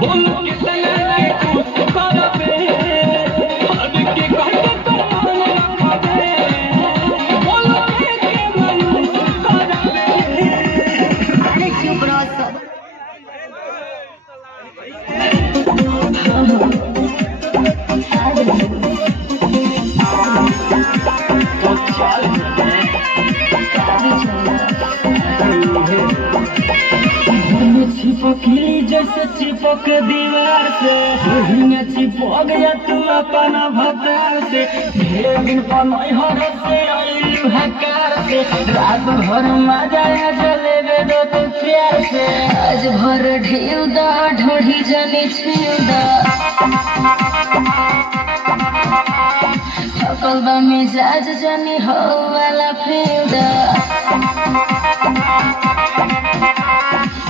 बोल कितना के खुश करबे हर के कहते परमान रखबे बोल के मायूस करबे अरे चुप रहो सब। चिपकली जैसे चिपक दीवार से वही चिपक गया तू अपना भतार से ढेर दिन पनई हर से आइलू हकार से रात भर मजा जलेबे दो तू प्यार से आज भर ढेउ दा ढोढ़ी जाने छेउ दा थकल बा मिजाज जाने हो वाला फेउ दा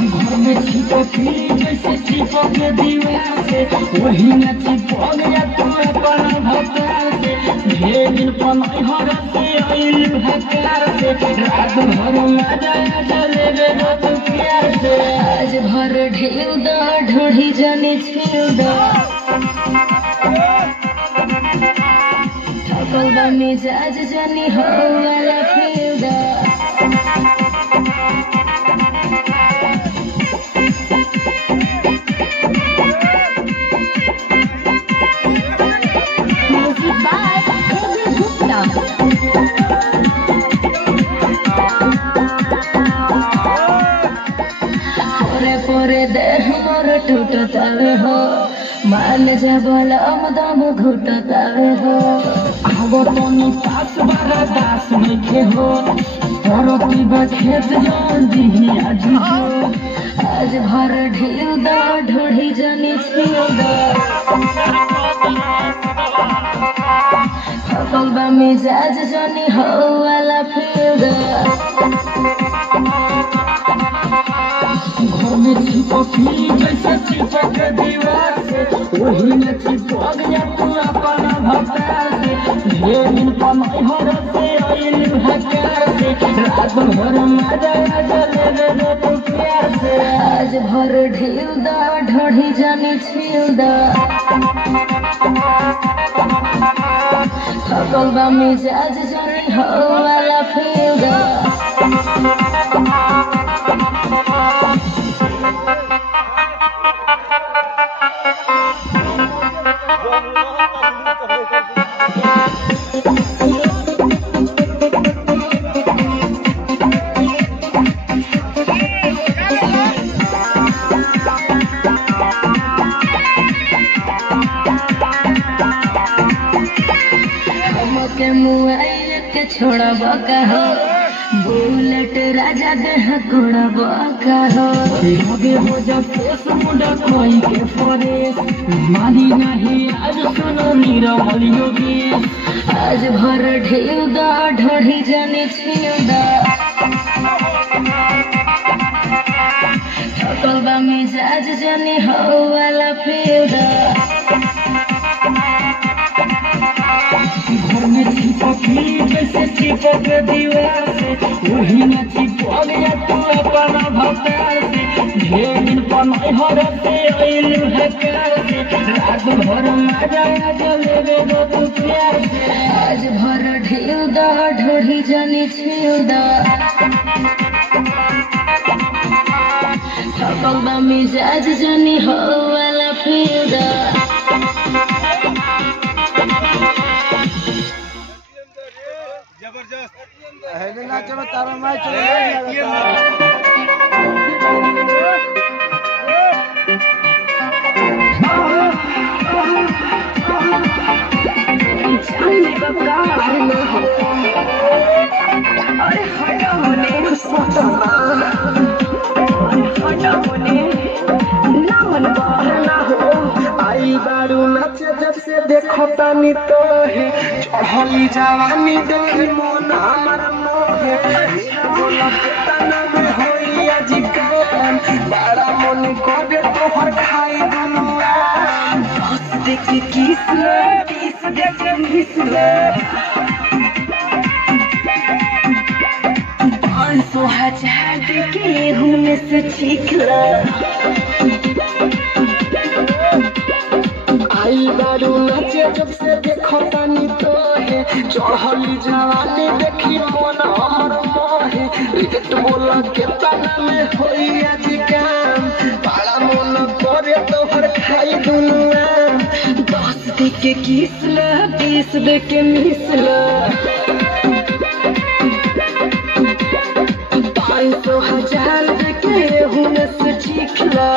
घर में चिपकली जैसे चिपक दीवार से वही चिपक गया तू अपना भतार से ढेर दिन पनई हर से आइलू हकार से रात भर मजा जलेबे दो तू प्यार से आज भर ढेउ दा ढोढ़ी जाने छेउ दा थकल बा मिजाज जाने हो वाला फेउ दा टूटतावे हो मान जा बोला दम घुटतावे हो आगो तनी पास बारा दास नइखे हो परती बखेत जान दिही आज हो आज भर ढेउ दा ढोढ़ी जाने छेउ दा थकल बा मिजाज जाने हो वाला फेउ दा घर में चिपकली जैसे चिपक दीवार से वही चिपक गया तू अपना भतार से ढेर दिन पनई हर से आइलू हकार से रात भर मजा जलेबे दो तू प्यार से आज भर ढेउ दा ढोढ़ी जाने छेउ दा थकल बा मिजाज जाने हो वाला फेउ दा के मुआइया के छोड़ा बका हो बुलेट राजा देह घोड़ा बका हो लगे हो जब फेस मुंडा कोई के फरेस मानी नहीं आज सुनो नीरवल योगी आज भर ढेउ दा ढोढ़ी जाने छेउ दा थकल बा मिजाज जाने हो वाला फेउ दा घर में चिपकली जैसे चिपक दीवार से वही चिपक गया तू अपना भतार से ढेर दिन पनई हर से आइलू हकार से रात भर मजा जलेबे दो तू प्यार से आज भर ढेउ दा ढोढ़ी जाने छेउ दा थकल बा मिजाज जाने हो वाला फेउ दा जबरदस्त है ना चलो तारा मैं चलो आई बारू नाचे जब से देखो तानी तो है चढ़ली जवानी देखी मन हमार मोहे बोला तना में होई आज कान बड़ा मन करे तोहर खाई दुनुआ बस देखी किस ले किस देखे मिस ले 500 हजार के रूम में से छिखला आई बारू नाचे जब से देखो तानी तो है चढ़ली जवानी देखी मन हमर मोहे रेट बोला के तना में होई आज काम बड़ा मन करे तोहर खाई दुनिया 10 दे के किसला 20 दे के मिसला 500 1000 दे के हुने से चिखला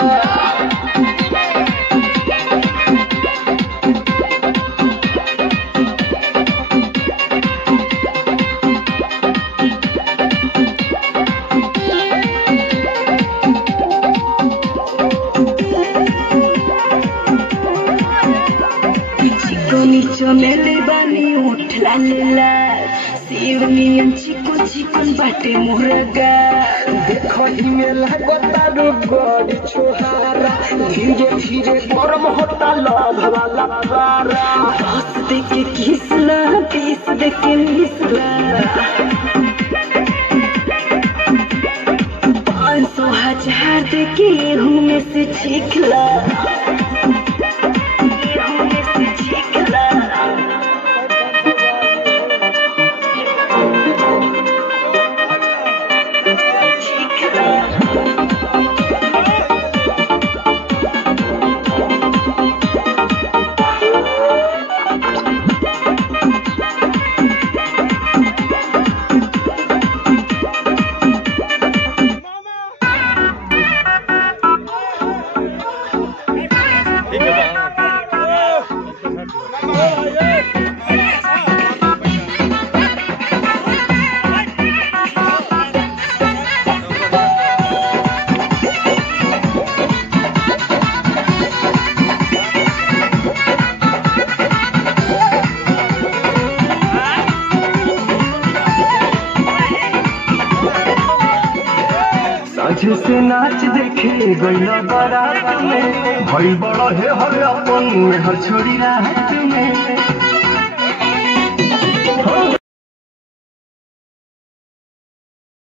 चमेली बानी उठला लीला शिवनियन चिकन चिकन बाटे मुर्गा देखो ही में लागता रो बड़ी छोहारा धीरे धीरे गरम होता लव वाला पारा 10 दे के किसला 20 दे के मिसला 500 1000 दे के हुने से चिखला साझे से नाच देखे गईला बारात में भई बड़ा है हर अपन हर छोड़ी रात में